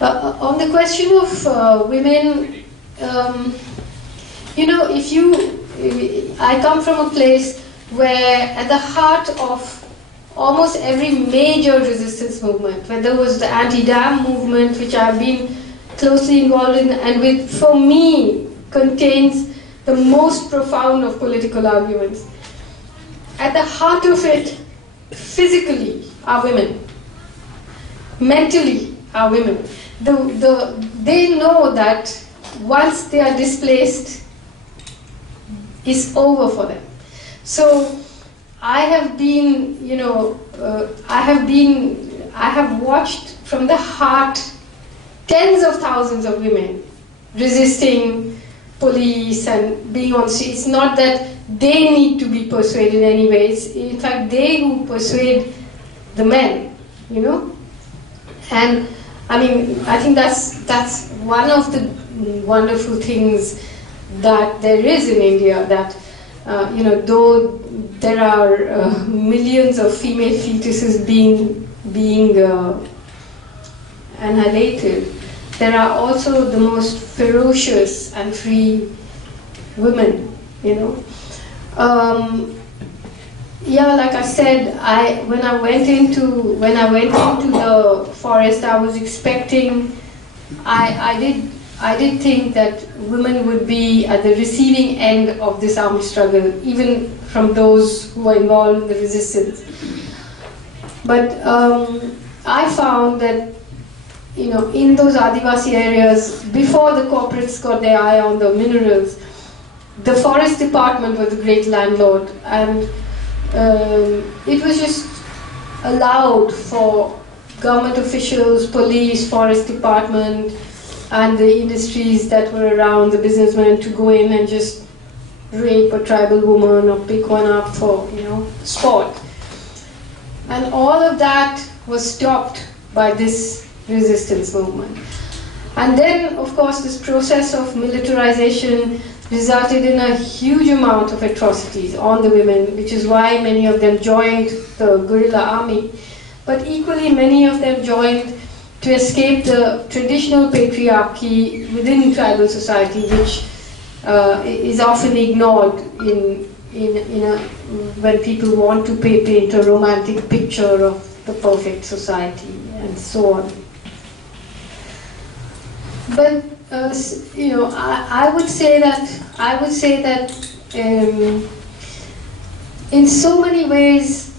On the question of women, you know, I come from a place where at the heart of almost every major resistance movement, whether it was the anti-dam movement, which I've been closely involved in, and which for me contains the most profound of political arguments. At the heart of it, physically, are women. Mentally, are women. They know that once they are displaced, it's over for them. So I have been, you know, I have watched from the heart tens of thousands of women resisting police and being on street. It's not that they need to be persuaded anyways. In fact, they who persuade the men, you know. And I mean, I think that's one of the wonderful things that there is in India, that you know, though there are millions of female fetuses being annihilated, there are also the most ferocious and free women, you know. Yeah, like I said, when I went into the forest, I was expecting, I did think that women would be at the receiving end of this armed struggle, even from those who were involved in the resistance. But I found that, you know, in those Adivasi areas, before the corporates got their eye on the minerals, the forest department was the great landlord, and it was just allowed for government officials, police, forest department, and the industries that were around, the businessmen, to go in and just rape a tribal woman or pick one up for, you know, sport. And all of that was stopped by this resistance movement. And then, of course, this process of militarization resulted in a huge amount of atrocities on the women, which is why many of them joined the guerrilla army. But equally, many of them joined to escape the traditional patriarchy within tribal society, which is often ignored when people want to paint a romantic picture of the perfect society and so on. But you know, I would say that in so many ways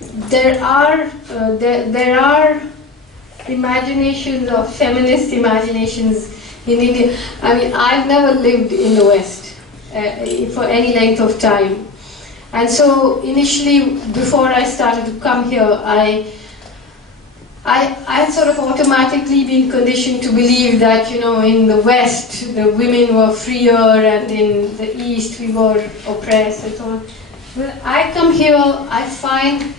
there are imaginations, or feminist imaginations in India. I mean, I've never lived in the West for any length of time, and so initially, before I started to come here, I had sort of automatically been conditioned to believe that, you know, in the West the women were freer, and in the East we were oppressed and so on. When I come here, I find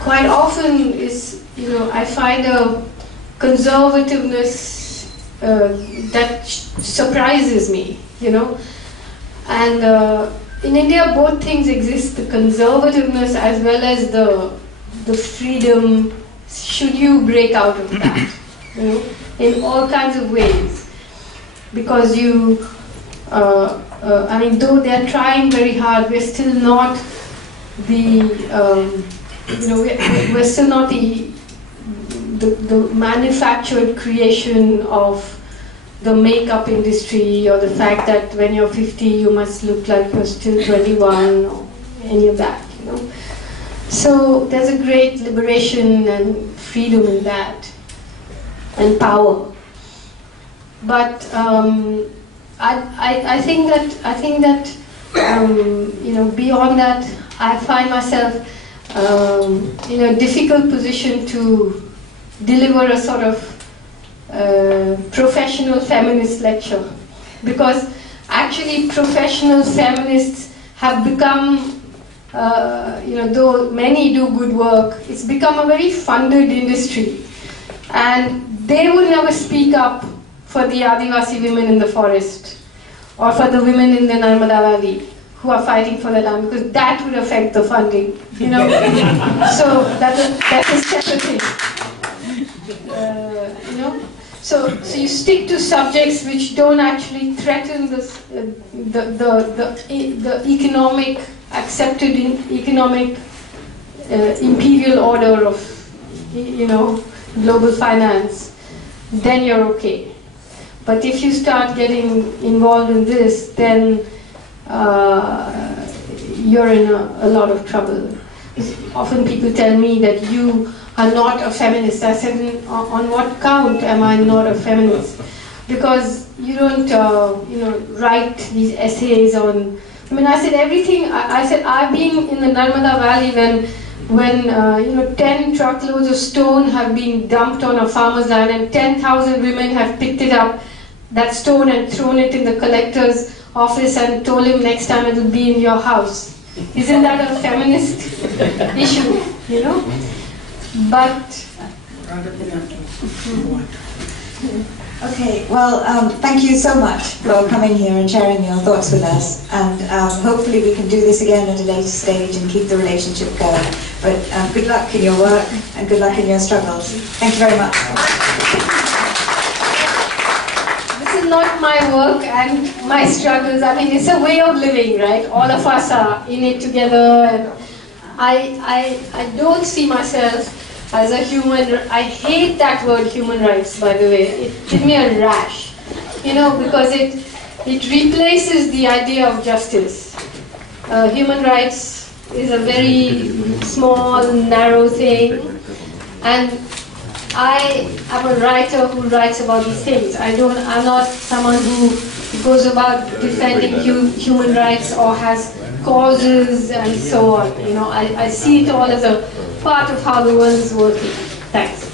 quite often I find a conservativeness that surprises me, you know. And in India, both things exist: the conservativeness as well as the freedom, should you break out of that, you know, in all kinds of ways. Because I mean, though they are trying very hard, we're still not we're still not the manufactured creation of the makeup industry, or the fact that when you're 50 you must look like you're still 21, or any of that, you know. So there's a great liberation and freedom in that, and power. But I think that you know, beyond that, I find myself in a difficult position to deliver a sort of professional feminist lecture, because actually professional feminists have become, you know, though many do good work, it's become a very funded industry, and they would never speak up for the Adivasi women in the forest, or for the women in the Narmada Valley who are fighting for the land, because that would affect the funding, you know. So that's a separate thing. You know, so you stick to subjects which don't actually threaten the economic accepted economic imperial order of, you know, global finance. Then you're okay. But if you start getting involved in this, then you're in a lot of trouble. Often people tell me that you are not a feminist. I said, on what count am I not a feminist? Because you don't, you know, write these essays on. I mean, I said everything. I said I've been in the Narmada Valley when you know, 10 truckloads of stone have been dumped on a farmer's land, and 10,000 women have picked it up, that stone, and thrown it in the collector's office and told him next time it will be in your house. Isn't that a feminist issue, you know? But okay, well, thank you so much for coming here and sharing your thoughts with us, and hopefully we can do this again at a later stage and keep the relationship going. But good luck in your work and good luck in your struggles. Thank you very much. this is not my work and my struggles. I mean, it's a way of living, right? All of us are in it together. And I don't see myself as a human. I hate that word human rights, by the way. It gives me a rash, you know, because it replaces the idea of justice. Human rights is a very small, narrow thing, and I am a writer who writes about these things. I'm not someone who goes about defending human rights or has causes and so on. You know, I see it all as a part of how the world is working. Thanks.